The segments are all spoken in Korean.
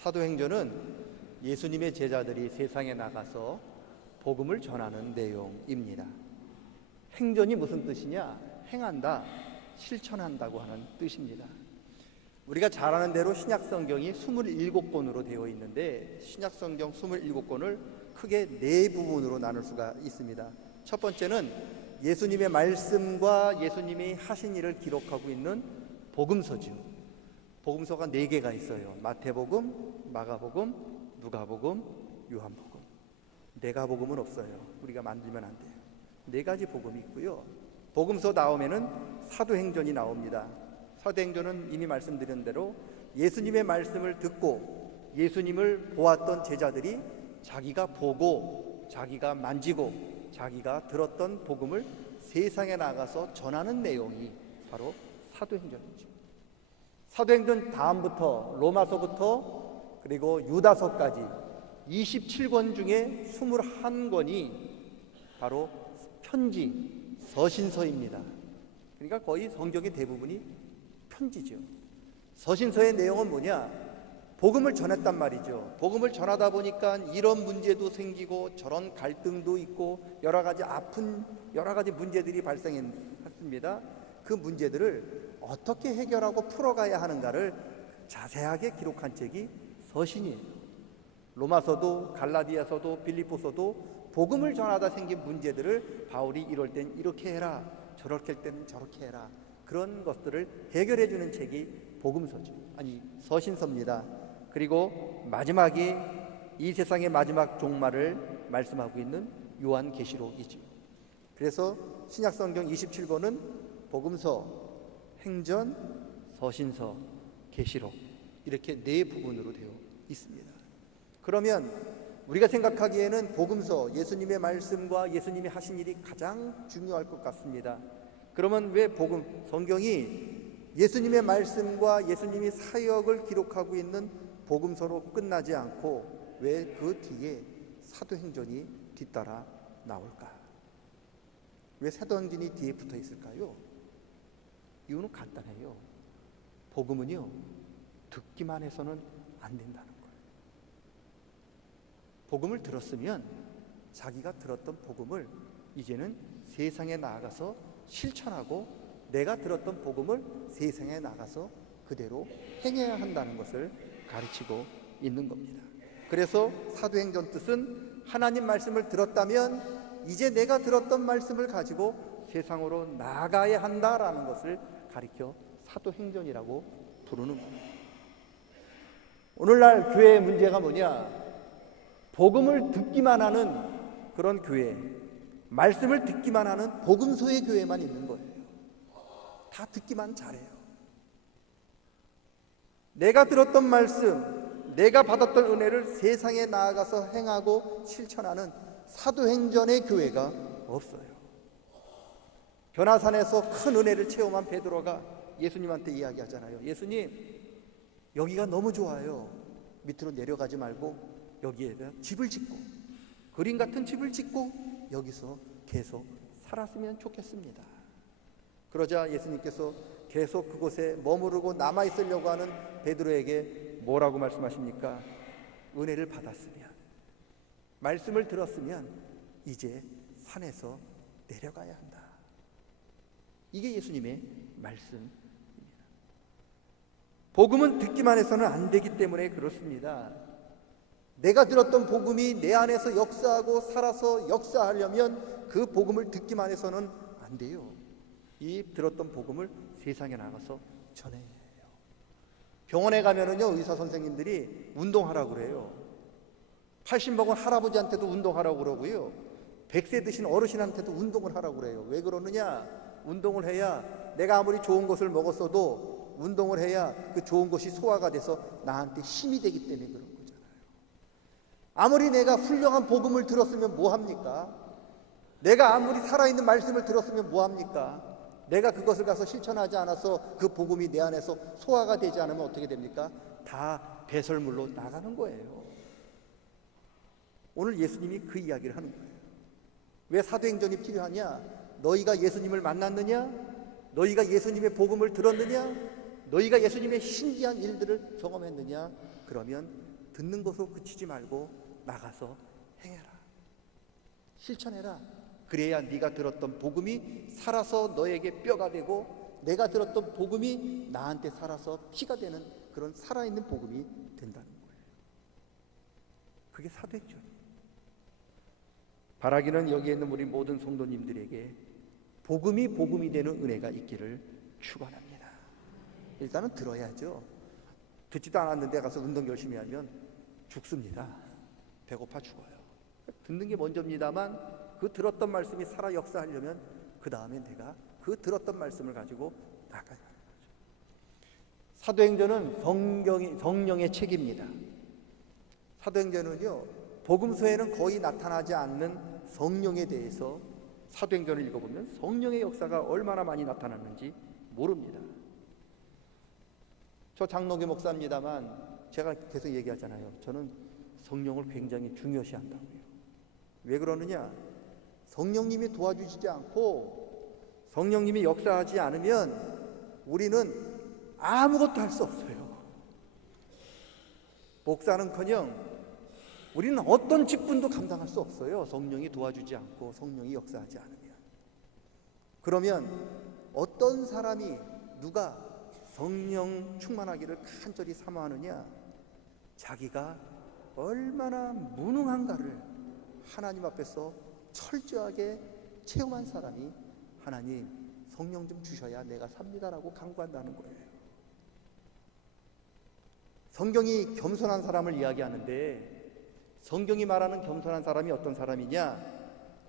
사도행전은 예수님의 제자들이 세상에 나가서 복음을 전하는 내용입니다. 행전이 무슨 뜻이냐? 행한다, 실천한다고 하는 뜻입니다. 우리가 잘 아는 대로 신약성경이 27권으로 되어 있는데 신약성경 27권을 크게 4부분으로 나눌 수가 있습니다. 첫 번째는 예수님의 말씀과 예수님이 하신 일을 기록하고 있는 복음서죠. 복음서가 4개가 있어요. 마태복음, 마가복음, 누가복음, 요한복음. 내가복음은 없어요. 우리가 만들면 안 돼요. 4가지 복음이 있고요. 복음서 다음에는 사도행전이 나옵니다. 사도행전은 이미 말씀드린 대로 예수님의 말씀을 듣고 예수님을 보았던 제자들이 자기가 보고 자기가 만지고 자기가 들었던 복음을 세상에 나가서 전하는 내용이 바로 사도행전이죠. 사도행전 다음부터 로마서부터 그리고 유다서까지 27권 중에 21권이 바로 편지, 서신서입니다. 그러니까 거의 성경의 대부분이 편지죠. 서신서의 내용은 뭐냐? 복음을 전했단 말이죠. 복음을 전하다 보니까 이런 문제도 생기고 저런 갈등도 있고 여러 가지 문제들이 발생했습니다. 그 문제들을 어떻게 해결하고 풀어가야 하는가를 자세하게 기록한 책이 서신이에요. 로마서도 갈라디아서도 빌립보서도 복음을 전하다 생긴 문제들을 바울이 이럴 땐 이렇게 해라, 저렇게 할 때는 저렇게 해라, 그런 것들을 해결해 주는 책이 복음서죠. 아니, 서신서입니다. 그리고 마지막이 이 세상의 마지막 종말을 말씀하고 있는 요한계시록이죠. 그래서 신약성경 27권은 복음서, 행전, 서신서, 계시록 이렇게 4부분으로 되어 있습니다. 그러면 우리가 생각하기에는 복음서, 예수님의 말씀과 예수님이 하신 일이 가장 중요할 것 같습니다. 그러면 왜 성경이 예수님의 말씀과 예수님이 사역을 기록하고 있는 복음서로 끝나지 않고 왜 그 뒤에 사도행전이 뒤따라 나올까? 왜 사도행전이 뒤에 붙어 있을까요? 이유는 간단해요. 복음은요, 듣기만 해서는 안 된다는 거예요. 복음을 들었으면 자기가 들었던 복음을 이제는 세상에 나가서 실천하고 내가 들었던 복음을 세상에 나가서 그대로 행해야 한다는 것을 가르치고 있는 겁니다. 그래서 사도행전 뜻은 하나님 말씀을 들었다면 이제 내가 들었던 말씀을 가지고 세상으로 나가야 한다라는 것을 가리켜 사도행전이라고 부르는 겁니다. 오늘날 교회의 문제가 뭐냐? 복음을 듣기만 하는 그런 교회, 말씀을 듣기만 하는 복음서의 교회만 있는 거예요. 다 듣기만 잘해요. 내가 들었던 말씀, 내가 받았던 은혜를 세상에 나아가서 행하고 실천하는 사도행전의 교회가 없어요. 변화산에서 큰 은혜를 체험한 베드로가 예수님한테 이야기하잖아요. 예수님, 여기가 너무 좋아요. 밑으로 내려가지 말고 여기에다 집을 짓고, 그림 같은 집을 짓고 여기서 계속 살았으면 좋겠습니다. 그러자 예수님께서 계속 그곳에 머무르고 남아있으려고 하는 베드로에게 뭐라고 말씀하십니까? 은혜를 받았으면, 말씀을 들었으면 이제 산에서 내려가야 한다. 이게 예수님의 말씀입니다. 복음은 듣기만 해서는 안 되기 때문에 그렇습니다. 내가 들었던 복음이 내 안에서 역사하고 살아서 역사하려면 그 복음을 듣기만 해서는 안 돼요. 이 들었던 복음을 세상에 나가서 전해야 해요. 병원에 가면은요, 의사 선생님들이 운동하라고 그래요. 80 먹은 할아버지한테도 운동하라고 그러고요, 100세 드신 어르신한테도 운동을 하라고 그래요. 왜 그러느냐? 운동을 해야, 내가 아무리 좋은 것을 먹었어도 운동을 해야 그 좋은 것이 소화가 돼서 나한테 힘이 되기 때문에 그런 거잖아요. 아무리 내가 훌륭한 복음을 들었으면 뭐합니까? 내가 아무리 살아있는 말씀을 들었으면 뭐합니까? 내가 그것을 가서 실천하지 않아서 그 복음이 내 안에서 소화가 되지 않으면 어떻게 됩니까? 다 배설물로 나가는 거예요. 오늘 예수님이 그 이야기를 하는 거예요. 왜 사도행전이 필요하냐? 너희가 예수님을 만났느냐? 너희가 예수님의 복음을 들었느냐? 너희가 예수님의 신기한 일들을 경험했느냐? 그러면 듣는 것으로 그치지 말고 나가서 행해라. 실천해라. 그래야 네가 들었던 복음이 살아서 너에게 뼈가 되고 내가 들었던 복음이 나한테 살아서 피가 되는 그런 살아있는 복음이 된다는 거예요. 그게 사도행전이에요. 바라기는 여기에 있는 우리 모든 성도님들에게 복음이 되는 은혜가 있기를 축원합니다. 일단은 들어야죠. 듣지도 않았는데 가서 운동 열심히 하면 죽습니다. 배고파 죽어요. 듣는 게 먼저입니다만 그 들었던 말씀이 살아 역사하려면 그 다음에 내가 그 들었던 말씀을 가지고 나가야 하는 거죠. 사도행전은 성령의 책입니다. 사도행전은요, 복음서에는 거의 나타나지 않는 성령에 대해서 사도행전을 읽어보면 성령의 역사가 얼마나 많이 나타났는지 모릅니다. 저 장로교 목사입니다만 제가 계속 얘기하잖아요. 저는 성령을 굉장히 중요시한다고요. 왜 그러느냐? 성령님이 도와주시지 않고 성령님이 역사하지 않으면 우리는 아무것도 할 수 없어요. 목사는커녕 우리는 어떤 직분도 감당할 수 없어요. 성령이 도와주지 않고 성령이 역사하지 않으면. 그러면 어떤 사람이 누가 성령 충만하기를 간절히 사모하느냐? 자기가 얼마나 무능한가를 하나님 앞에서 철저하게 체험한 사람이 하나님 성령 좀 주셔야 내가 삽니다라고 간구한다는 거예요. 성경이 겸손한 사람을 이야기하는데 성경이 말하는 겸손한 사람이 어떤 사람이냐?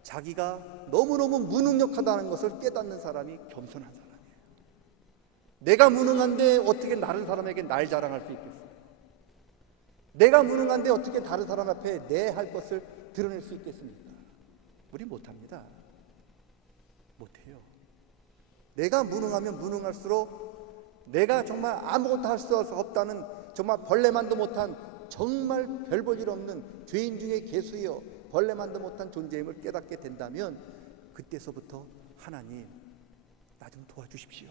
자기가 너무너무 무능력하다는 것을 깨닫는 사람이 겸손한 사람이에요. 내가 무능한데 어떻게 다른 사람에게 날 자랑할 수 있겠어요? 내가 무능한데 어떻게 다른 사람 앞에 내 할 것을 드러낼 수 있겠습니까? 우리 못합니다. 못해요. 내가 무능하면 무능할수록 내가 정말 아무것도 할 수 없다는 정말 벌레만도 못한 정말 별 볼 일 없는 죄인 중에 개수여 벌레만도 못한 존재임을 깨닫게 된다면 그때서부터 하나님 나 좀 도와주십시오.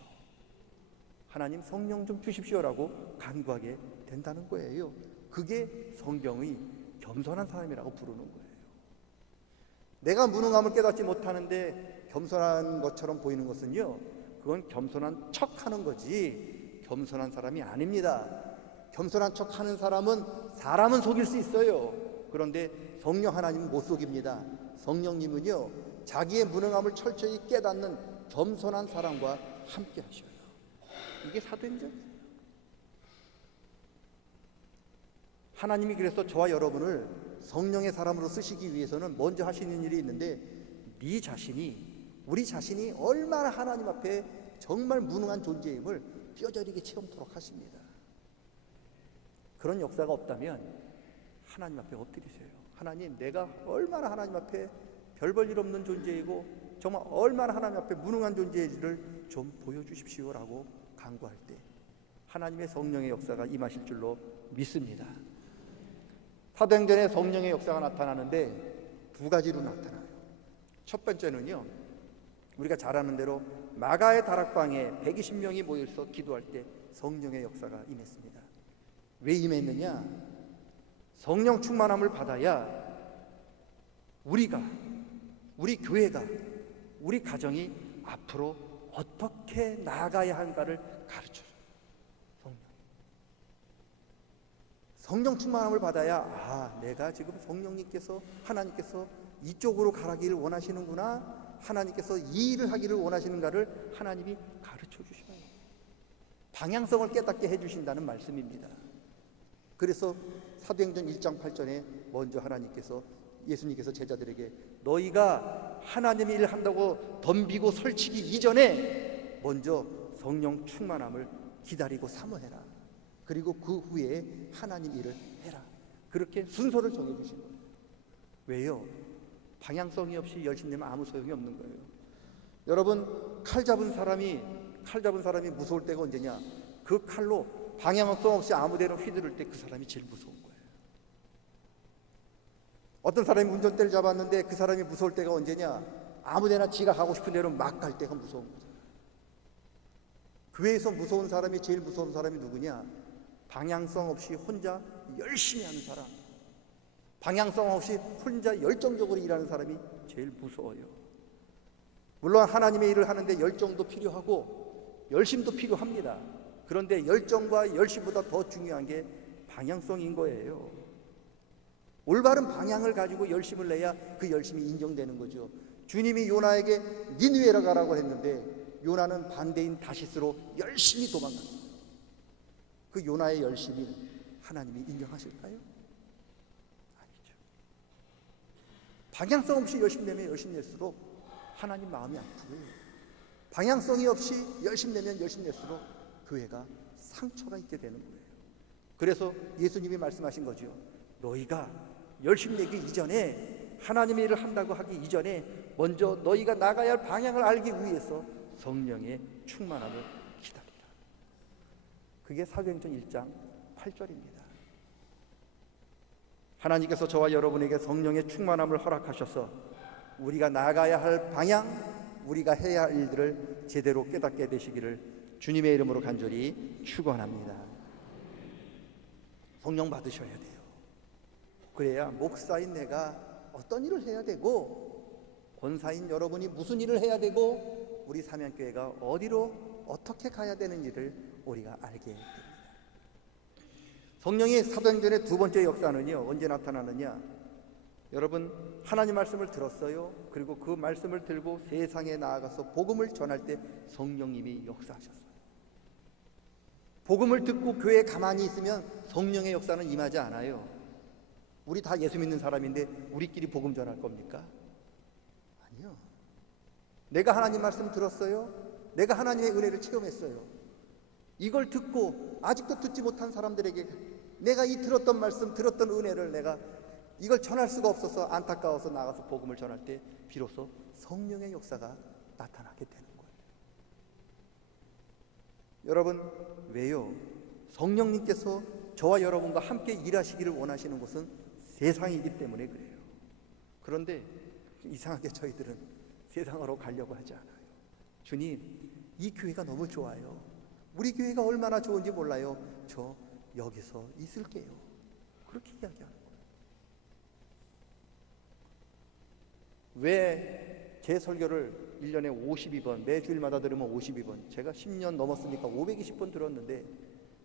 하나님 성령 좀 주십시오라고 간구하게 된다는 거예요. 그게 성경의 겸손한 사람이라고 부르는 거예요. 내가 무능함을 깨닫지 못하는데 겸손한 것처럼 보이는 것은요, 그건 겸손한 척하는 거지 겸손한 사람이 아닙니다. 겸손한 척하는 사람은 속일 수 있어요. 그런데 성령 하나님은 못 속입니다. 성령님은요, 자기의 무능함을 철저히 깨닫는 겸손한 사람과 함께 하셔요. 이게 사도행전이에요. 하나님이 그래서 저와 여러분을 성령의 사람으로 쓰시기 위해서는 먼저 하시는 일이 있는데 우리 자신이 얼마나 하나님 앞에 정말 무능한 존재임을 뼈저리게 체험토록 하십니다. 그런 역사가 없다면 하나님 앞에 엎드리세요. 하나님, 내가 얼마나 하나님 앞에 별 볼 일 없는 존재이고 정말 얼마나 하나님 앞에 무능한 존재인지를 좀 보여주십시오라고 간구할 때 하나님의 성령의 역사가 임하실 줄로 믿습니다. 사도행전에 성령의 역사가 나타나는데 두 가지로 나타나요. 첫 번째는요, 우리가 잘 아는 대로 마가의 다락방에 120명이 모여서 기도할 때 성령의 역사가 임했습니다. 왜 임했느냐? 성령 충만함을 받아야 우리 교회가, 우리 가정이 앞으로 어떻게 나아가야 하는가를 가르쳐줘요. 성령 충만함을 받아야 내가 지금 하나님께서 이쪽으로 가라기를 원하시는구나, 하나님께서 이 일을 하기를 원하시는가를 하나님이 가르쳐 주셔요. 방향성을 깨닫게 해주신다는 말씀입니다. 그래서 사도행전 1장 8절에 먼저 예수님께서 제자들에게 너희가 하나님의 일을 한다고 덤비고 설치기 이전에 먼저 성령 충만함을 기다리고 사모해라. 그리고 그 후에 하나님 일을 해라. 그렇게 순서를 정해주신 거예요. 왜요? 방향성이 없이 열심히 내면 아무 소용이 없는 거예요. 여러분, 칼 잡은 사람이 무서울 때가 언제냐? 그 칼로 방향성 없이 아무데나 휘두를 때 그 사람이 제일 무서운 거예요. 어떤 사람이 운전대를 잡았는데 그 사람이 무서울 때가 언제냐? 아무데나 지가 가고 싶은 대로 막 갈 때가 무서운 거잖아요. 교회에서 제일 무서운 사람이 누구냐? 방향성 없이 혼자 열심히 하는 사람, 방향성 없이 혼자 열정적으로 일하는 사람이 제일 무서워요. 물론 하나님의 일을 하는데 열정도 필요하고 열심도 필요합니다. 그런데 열정과 열심보다 더 중요한 게 방향성인 거예요. 올바른 방향을 가지고 열심을 내야 그 열심이 인정되는 거죠. 주님이 요나에게 니느웨로 가라고 했는데 요나는 반대인 다시스로 열심히 도망갔어요. 그 요나의 열심이 하나님이 인정하실까요? 아니죠. 방향성 없이 열심 내면 열심 낼수록 하나님 마음이 아프고요. 방향성이 없이 열심 내면 열심 낼수록 교회가 상처가 있게 되는 거예요. 그래서 예수님이 말씀하신 거죠. 너희가 열심 내기 이전에, 하나님의 일을 한다고 하기 이전에 먼저 너희가 나가야 할 방향을 알기 위해서 성령의 충만함을 기다리라. 그게 사도행전 1장 8절입니다. 하나님께서 저와 여러분에게 성령의 충만함을 허락하셔서 우리가 나가야 할 방향, 우리가 해야 할 일들을 제대로 깨닫게 되시기를 주님의 이름으로 간절히 축원합니다. 성령 받으셔야 돼요. 그래야 목사인 내가 어떤 일을 해야 되고, 권사인 여러분이 무슨 일을 해야 되고, 우리 사명교회가 어디로 어떻게 가야 되는 일을 우리가 알게 됩니다. 성령의 사도행전의 두 번째 역사는요, 언제 나타나느냐? 여러분, 하나님 말씀을 들었어요. 그리고 그 말씀을 들고 세상에 나아가서 복음을 전할 때 성령님이 역사하셨어요. 복음을 듣고 교회에 가만히 있으면 성령의 역사는 임하지 않아요. 우리 다 예수 믿는 사람인데 우리끼리 복음 전할 겁니까? 아니요. 내가 하나님 말씀 들었어요. 내가 하나님의 은혜를 체험했어요. 이걸 듣고 아직도 듣지 못한 사람들에게 내가 이 들었던 말씀, 들었던 은혜를 내가 이걸 전할 수가 없어서 안타까워서 나가서 복음을 전할 때 비로소 성령의 역사가 나타나게 되는 거예요. 여러분, 왜요? 성령님께서 저와 여러분과 함께 일하시기를 원하시는 곳은 세상이기 때문에 그래요. 그런데 이상하게 저희들은 세상으로 가려고 하지 않아요. 주님, 이 교회가 너무 좋아요. 우리 교회가 얼마나 좋은지 몰라요. 저 여기서 있을게요. 그렇게 이야기하는 거예요. 왜 제 설교를 1년에 52번, 매주일마다 들으면 52번, 제가 10년 넘었으니까 520번 들었는데,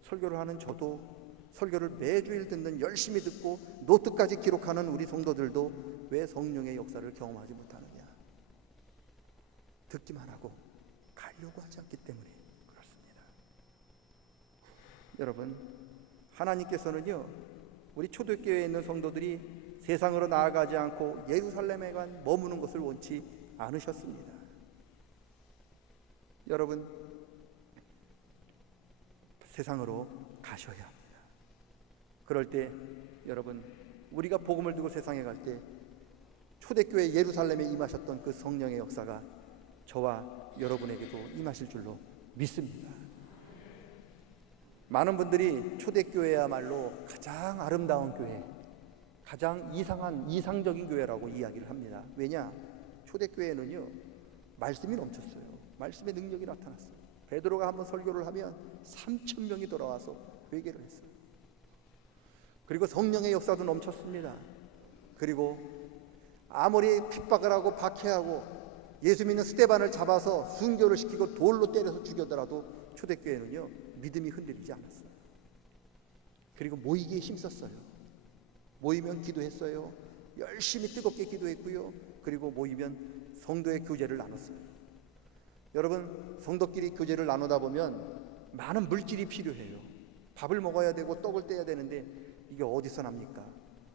설교를 하는 저도, 설교를 매주일 듣는, 열심히 듣고 노트까지 기록하는 우리 성도들도 왜 성령의 역사를 경험하지 못하느냐? 듣기만 하고 가려고 하지 않기 때문에 그렇습니다. 여러분, 하나님께서는요, 우리 초대교회에 있는 성도들이 세상으로 나아가지 않고 예루살렘에만 머무는 것을 원치 않으셨습니다. 여러분, 세상으로 가셔야 합니다. 그럴 때 여러분, 우리가 복음을 들고 세상에 갈 때 초대교회 예루살렘에 임하셨던 그 성령의 역사가 저와 여러분에게도 임하실 줄로 믿습니다. 많은 분들이 초대교회야말로 가장 아름다운 교회, 가장 이상적인 교회라고 이야기를 합니다. 왜냐? 초대교회는요, 말씀이 넘쳤어요. 말씀의 능력이 나타났어요. 베드로가 한번 설교를 하면 3,000명이 돌아와서 회개를 했어요. 그리고 성령의 역사도 넘쳤습니다. 그리고 아무리 핍박을 하고 박해하고 예수 믿는 스데반을 잡아서 순교를 시키고 돌로 때려서 죽여더라도 초대교회는요, 믿음이 흔들리지 않았어요. 그리고 모이기에 힘썼어요. 모이면 기도했어요. 열심히 뜨겁게 기도했고요. 그리고 모이면 성도의 교제를 나눴어요. 여러분, 성도끼리 교제를 나누다 보면 많은 물질이 필요해요. 밥을 먹어야 되고 떡을 떼야 되는데 이게 어디서 납니까?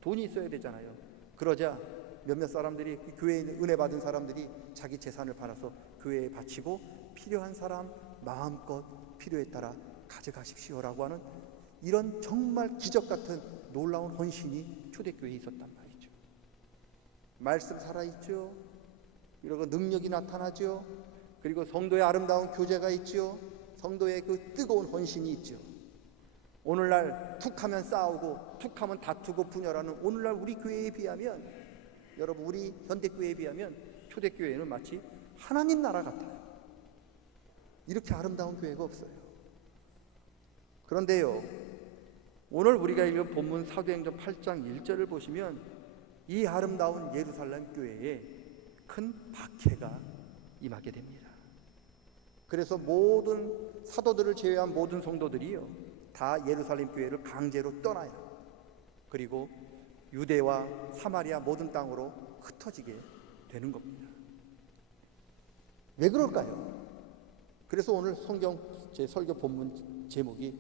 돈이 있어야 되잖아요. 그러자 몇몇 사람들이, 교회에 은혜 받은 사람들이 자기 재산을 팔아서 교회에 바치고 필요한 사람 마음껏 필요에 따라 가져가십시오라고 하는 이런 정말 기적 같은 놀라운 헌신이 초대교회에 있었단 말이죠. 말씀 살아있죠. 그리고 능력이 나타나죠. 그리고 성도의 아름다운 교제가 있죠. 성도의 그 뜨거운 헌신이 있죠. 오늘날 툭하면 싸우고 툭하면 다투고 분열하는 오늘날 우리 교회에 비하면, 여러분, 우리 현대교회에 비하면 초대교회는 마치 하나님 나라 같아요. 이렇게 아름다운 교회가 없어요. 그런데요, 오늘 우리가 읽은 본문 사도행전 8장 1절을 보시면 이 아름다운 예루살렘 교회에 큰 박해가 임하게 됩니다. 그래서 모든 사도들을 제외한 모든 성도들이요, 다 예루살렘 교회를 강제로 떠나요. 그리고 유대와 사마리아 모든 땅으로 흩어지게 되는 겁니다. 왜 그럴까요? 그래서 오늘 성경 제 설교 본문 제목이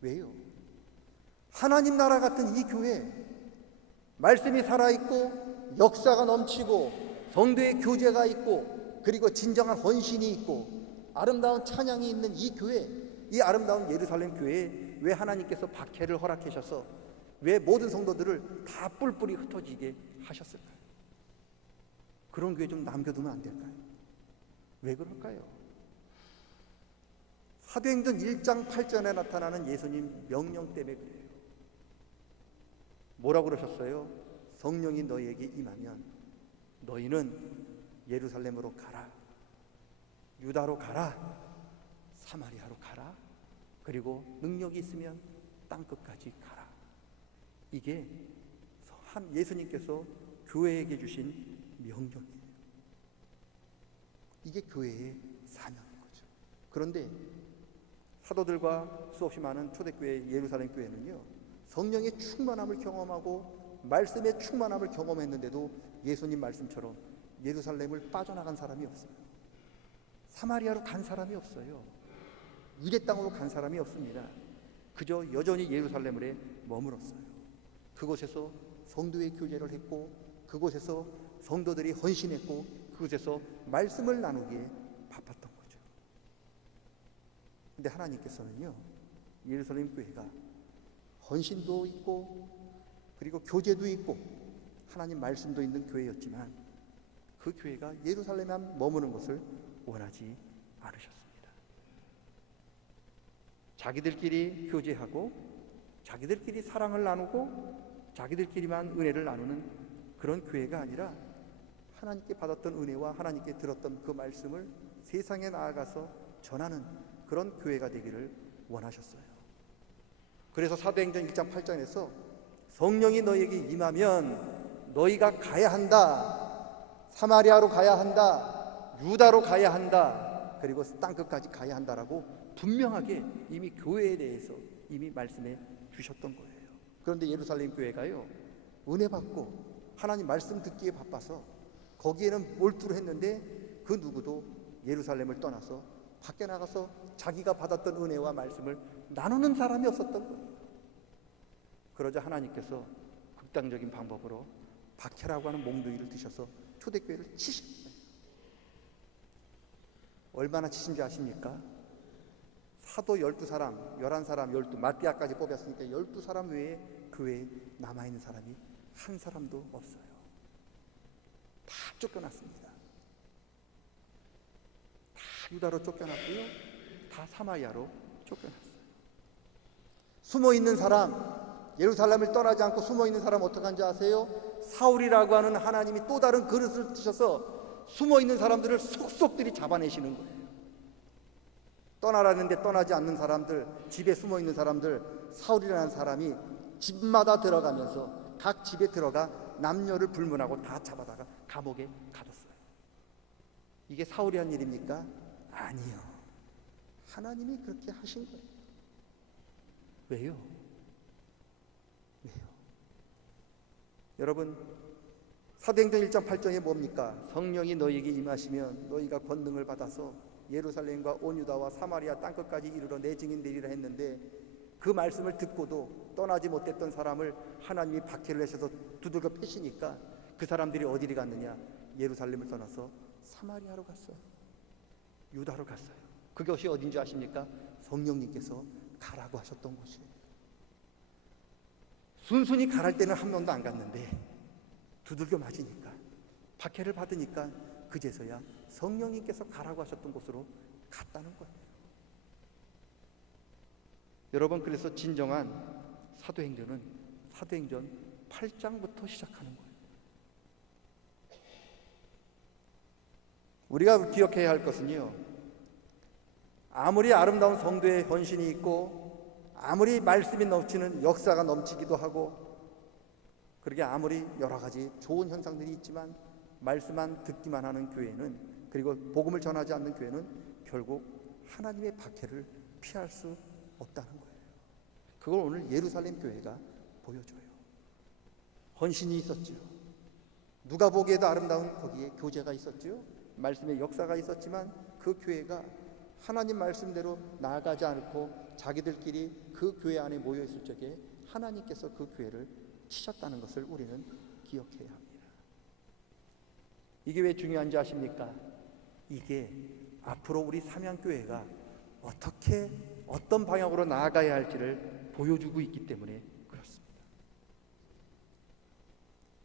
왜요? 하나님 나라 같은 이 교회, 말씀이 살아있고 역사가 넘치고 성도의 교제가 있고 그리고 진정한 헌신이 있고 아름다운 찬양이 있는 이 교회, 이 아름다운 예루살렘 교회에 왜 하나님께서 박해를 허락하셔서 왜 모든 성도들을 다 뿔뿔이 흩어지게 하셨을까요? 그런 교회 좀 남겨두면 안 될까요? 왜 그럴까요? 사도행전 1장 8절에 나타나는 예수님 명령 때문에 그래요. 뭐라고 그러셨어요? 성령이 너희에게 임하면 너희는 예루살렘으로 가라, 유다로 가라, 사마리아로 가라, 그리고 능력이 있으면 땅끝까지 가라. 이게 예수님께서 교회에게 주신 명령이에요. 이게 교회의 사명인 거죠. 그런데 사도들과 수없이 많은 초대교회 예루살렘 교회는요, 성령의 충만함을 경험하고 말씀의 충만함을 경험했는데도 예수님 말씀처럼 예루살렘을 빠져나간 사람이 없어요. 사마리아로 간 사람이 없어요. 유대 땅으로 간 사람이 없습니다. 그저 여전히 예루살렘에 머물었어요. 그곳에서 성도의 교제를 했고 그곳에서 성도들이 헌신했고 그곳에서 말씀을 나누기에 바빴던 거죠. 근데 하나님께서는요, 예루살렘 교회가 헌신도 있고 그리고 교제도 있고 하나님 말씀도 있는 교회였지만 그 교회가 예루살렘에만 머무는 것을 원하지 않으셨습니다. 자기들끼리 교제하고 자기들끼리 사랑을 나누고 자기들끼리만 은혜를 나누는 그런 교회가 아니라 하나님께 받았던 은혜와 하나님께 들었던 그 말씀을 세상에 나아가서 전하는 그런 교회가 되기를 원하셨어요. 그래서 사도행전 1장 8절에서 성령이 너희에게 임하면 너희가 가야 한다, 사마리아로 가야 한다, 유다로 가야 한다, 그리고 땅끝까지 가야 한다라고 분명하게 이미 교회에 대해서 이미 말씀해 주셨던 거예요. 그런데 예루살렘 교회가요, 은혜 받고 하나님 말씀 듣기에 바빠서 거기에는 몰두를 했는데 그 누구도 예루살렘을 떠나서 밖에 나가서 자기가 받았던 은혜와 말씀을 나누는 사람이 없었던 거예요. 그러자 하나님께서 극단적인 방법으로 박해라고 하는 몽둥이를 드셔서 초대교회를 치신 거예요. 얼마나 치신지 아십니까? 사도 12사람, 11사람, 12, 마띠아까지 뽑았으니까 12사람 외에 교회에 남아있는 사람이 한 사람도 없어요. 다 쫓겨났습니다. 다 유다로 쫓겨났고요, 다 사마리아로 쫓겨났어요. 숨어있는 사람, 예루살렘을 떠나지 않고 숨어있는 사람 어떻게 한지 아세요? 사울이라고 하는 하나님이 또 다른 그릇을 드셔서 숨어있는 사람들을 속속들이 잡아내시는 거예요. 떠나라는데 떠나지 않는 사람들, 집에 숨어있는 사람들, 사울이라는 사람이 집마다 들어가면서 각 집에 들어가 남녀를 불문하고 다 잡아다가 감옥에 가뒀어요. 이게 사울이 한 일입니까? 아니요. 하나님이 그렇게 하신 거예요. 왜요? 여러분, 사도행전 1장 8절에 뭡니까? 성령이 너희에게 임하시면 너희가 권능을 받아서 예루살렘과 온 유다와 사마리아 땅끝까지 이르러 내 증인 되리라 했는데 그 말씀을 듣고도 떠나지 못했던 사람을 하나님이 박해를 하셔서 두들겨 패시니까 그 사람들이 어디를 갔느냐? 예루살렘을 떠나서 사마리아로 갔어요. 유다로 갔어요. 그것이 어딘지 아십니까? 성령님께서 가라고 하셨던 곳이에요. 순순히 가랄 때는 한 명도 안 갔는데 두들겨 맞으니까, 박해를 받으니까 그제서야 성령님께서 가라고 하셨던 곳으로 갔다는 거예요. 여러분, 그래서 진정한 사도행전은 사도행전 8장부터 시작하는 거예요. 우리가 기억해야 할 것은요, 아무리 아름다운 성도의 헌신이 있고 아무리 말씀이 넘치는 역사가 넘치기도 하고 그렇게 아무리 여러 가지 좋은 현상들이 있지만 말씀만 듣기만 하는 교회는, 그리고 복음을 전하지 않는 교회는 결국 하나님의 박해를 피할 수 없다는 거예요. 그걸 오늘 예루살렘 교회가 보여줘요. 헌신이 있었죠. 누가 보기에도 아름다운 거기에 교제가 있었죠. 말씀의 역사가 있었지만 그 교회가 하나님 말씀대로 나아가지 않고 자기들끼리 그 교회 안에 모여 있을 적에 하나님께서 그 교회를 치셨다는 것을 우리는 기억해야 합니다. 이게 왜 중요한지 아십니까? 이게 앞으로 우리 삼양교회가 어떻게 어떤 방향으로 나아가야 할지를 보여주고 있기 때문에 그렇습니다.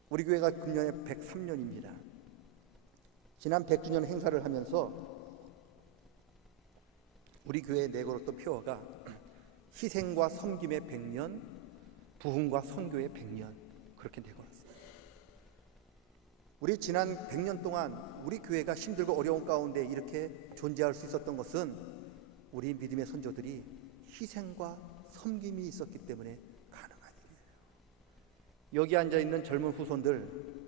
우리 교회가 금년에 103년입니다. 지난 100주년 행사를 하면서 우리 교회에 내걸었던 표어가 희생과 섬김의 100년, 부흥과 선교의 100년, 그렇게 내걸었어요. 우리 지난 100년 동안 우리 교회가 힘들고 어려운 가운데 이렇게 존재할 수 있었던 것은 우리 믿음의 선조들이 희생과 섬김이 있었기 때문에 가능한 일이에요. 여기 앉아있는 젊은 후손들,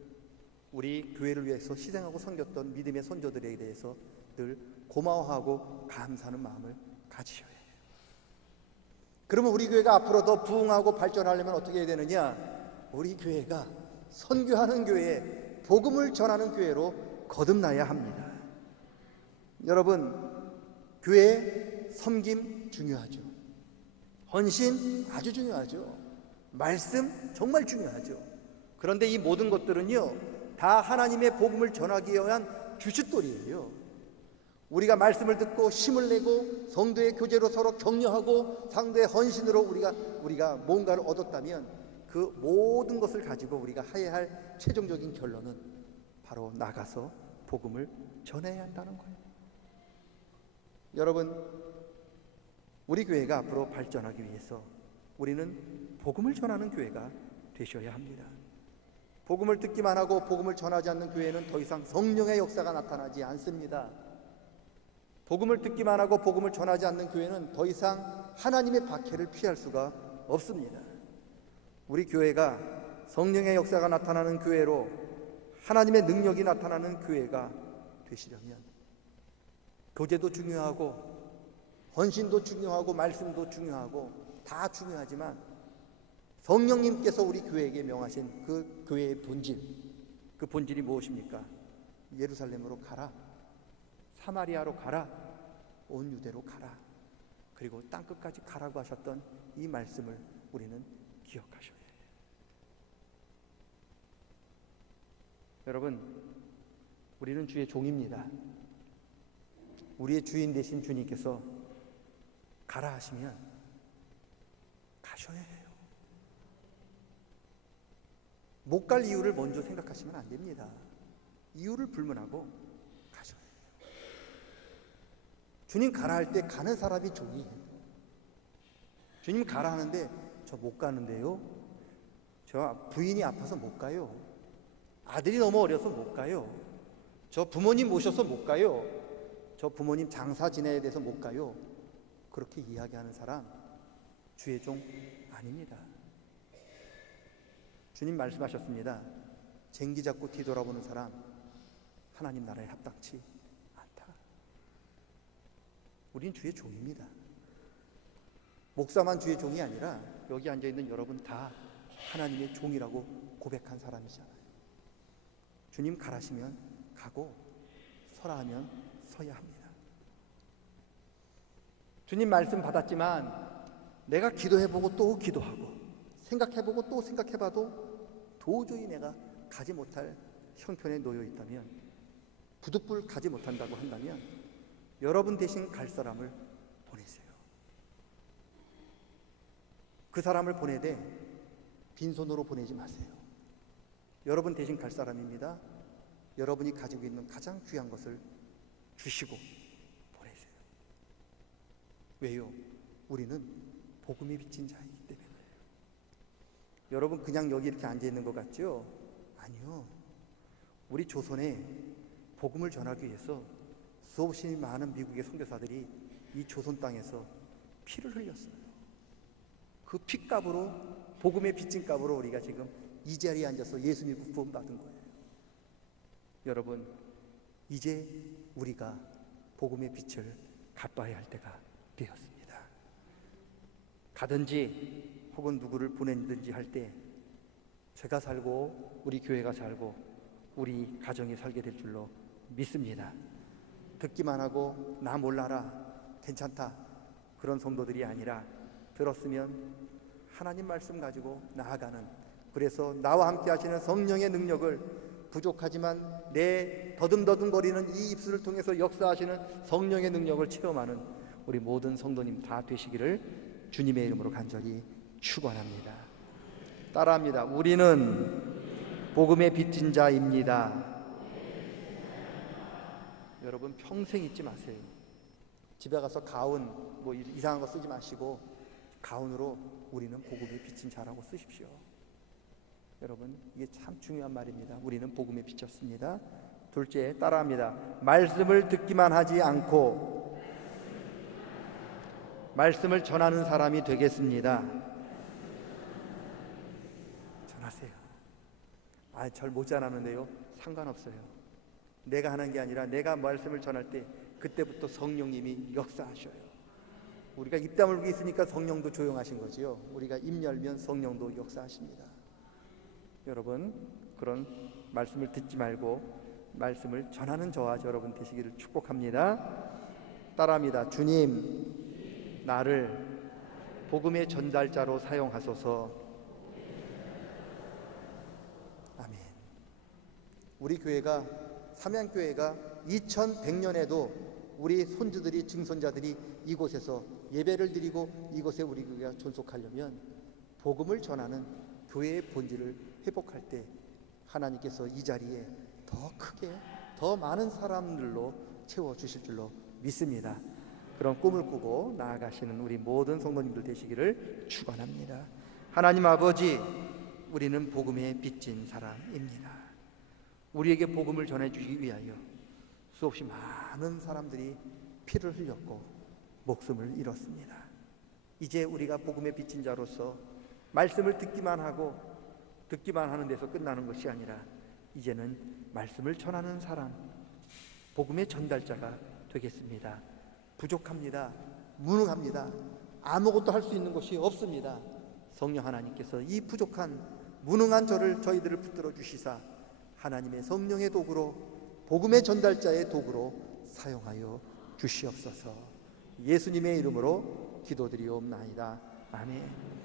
우리 교회를 위해서 희생하고 섬겼던 믿음의 선조들에 대해서 늘 고마워하고 감사하는 마음을 가지셔야 해요. 그러면 우리 교회가 앞으로 더 부흥하고 발전하려면 어떻게 해야 되느냐? 우리 교회가 선교하는 교회, 복음을 전하는 교회로 거듭나야 합니다. 여러분, 교회 섬김 중요하죠. 헌신 아주 중요하죠. 말씀 정말 중요하죠. 그런데 이 모든 것들은요, 다 하나님의 복음을 전하기 위한 주춧돌이에요. 우리가 말씀을 듣고 힘을 내고 성도의 교제로 서로 격려하고 상도의 헌신으로 우리가 뭔가를 얻었다면 그 모든 것을 가지고 우리가 해야 할 최종적인 결론은 바로 나가서 복음을 전해야 한다는 거예요. 여러분, 우리 교회가 앞으로 발전하기 위해서 우리는 복음을 전하는 교회가 되셔야 합니다. 복음을 듣기만 하고 복음을 전하지 않는 교회는 더 이상 성령의 역사가 나타나지 않습니다. 복음을 듣기만 하고 복음을 전하지 않는 교회는 더 이상 하나님의 박해를 피할 수가 없습니다. 우리 교회가 성령의 역사가 나타나는 교회로, 하나님의 능력이 나타나는 교회가 되시려면 교제도 중요하고 헌신도 중요하고 말씀도 중요하고 다 중요하지만 성령님께서 우리 교회에게 명하신 그 교회의 본질, 그 본질이 무엇입니까? 예루살렘으로 가라, 사마리아로 가라, 온 유대로 가라, 그리고 땅끝까지 가라고 하셨던 이 말씀을 우리는 기억하셔야 해요. 여러분, 우리는 주의 종입니다. 우리의 주인 되신 주님께서 가라 하시면 가셔야 해요. 못 갈 이유를 먼저 생각하시면 안 됩니다. 이유를 불문하고 가셔야 해요. 주님 가라 할 때 가는 사람이 종이에요. 주님 가라 하는데 저 못 가는데요, 저 부인이 아파서 못 가요, 아들이 너무 어려서 못 가요, 저 부모님 모셔서 못 가요, 저 부모님 장사 지내야 돼서 못 가요, 그렇게 이야기하는 사람 주의 종 아닙니다. 주님 말씀하셨습니다. 쟁기 잡고 뒤돌아보는 사람 하나님 나라에 합당치 않다. 우린 주의 종입니다. 목사만 주의 종이 아니라 여기 앉아있는 여러분 다 하나님의 종이라고 고백한 사람이잖아요. 주님 가라시면 가고 서라 하면 서야 합니다. 주님 말씀 받았지만 내가 기도해보고 또 기도하고 생각해보고 또 생각해봐도 도저히 내가 가지 못할 형편에 놓여 있다면, 부득불 가지 못한다고 한다면 여러분 대신 갈 사람을 보내세요. 그 사람을 보내되 빈손으로 보내지 마세요. 여러분 대신 갈 사람입니다. 여러분이 가지고 있는 가장 귀한 것을 주시고 보내세요. 왜요? 우리는 복음이 비친 자이기 때문에. 여러분 그냥 여기 이렇게 앉아있는 것 같죠? 아니요. 우리 조선에 복음을 전하기 위해서 수없이 많은 미국의 선교사들이 이 조선 땅에서 피를 흘렸어요. 그 핏값으로, 복음의 빚진 값으로 우리가 지금 이 자리에 앉아서 예수 믿고 구원받은 거예요. 여러분, 이제 우리가 복음의 빛을 갚아야 할 때가 되었습니다. 가든지 혹은 누구를 보내든지 할 때 제가 살고 우리 교회가 살고 우리 가정이 살게 될 줄로 믿습니다. 듣기만 하고 나 몰라라, 괜찮다, 그런 성도들이 아니라 들었으면 하나님 말씀 가지고 나아가는, 그래서 나와 함께 하시는 성령의 능력을, 부족하지만 내 더듬더듬거리는 이 입술을 통해서 역사하시는 성령의 능력을 체험하는 우리 모든 성도님 다 되시기를 주님의 이름으로 간절히 축원합니다. 따라합니다. 우리는 복음의 빚진 자입니다. 여러분, 평생 잊지 마세요. 집에 가서 가운 뭐 이상한 거 쓰지 마시고 가운으로 우리는 복음의 빚진 자라고 쓰십시오. 여러분, 이게 참 중요한 말입니다. 우리는 복음에 비쳤습니다. 둘째, 따라합니다. 말씀을 듣기만 하지 않고 말씀을 전하는 사람이 되겠습니다. 전하세요. 잘 못 전하는데요. 상관없어요. 내가 하는 게 아니라 내가 말씀을 전할 때 그때부터 성령님이 역사하셔요. 우리가 입 다물고 있으니까 성령도 조용하신 거지요. 우리가 입 열면 성령도 역사하십니다. 여러분, 그런 말씀을 듣지 말고 말씀을 전하는 저와 여러분 되시기를 축복합니다. 따라합니다. 주님, 나를 복음의 전달자로 사용하소서. 아멘. 우리 교회가, 삼양교회가 2100년에도 우리 손주들이, 증손자들이 이곳에서 예배를 드리고 이곳에 우리 교회가 존속하려면 복음을 전하는 교회의 본질을 회복할 때 하나님께서 이 자리에 더 크게, 더 많은 사람들로 채워주실 줄로 믿습니다. 그런 꿈을 꾸고 나아가시는 우리 모든 성도님들 되시기를 축원합니다. 하나님 아버지, 우리는 복음에 빚진 사람입니다. 우리에게 복음을 전해주기 위하여 수없이 많은 사람들이 피를 흘렸고 목숨을 잃었습니다. 이제 우리가 복음에 빚진 자로서 말씀을 듣기만 하고 듣기만 하는 데서 끝나는 것이 아니라 이제는 말씀을 전하는 사람, 복음의 전달자가 되겠습니다. 부족합니다. 무능합니다. 아무것도 할 수 있는 것이 없습니다. 성령 하나님께서 이 부족한 무능한 저희들을 붙들어 주시사 하나님의 성령의 도구로, 복음의 전달자의 도구로 사용하여 주시옵소서. 예수님의 이름으로 기도드리옵나이다. 아멘.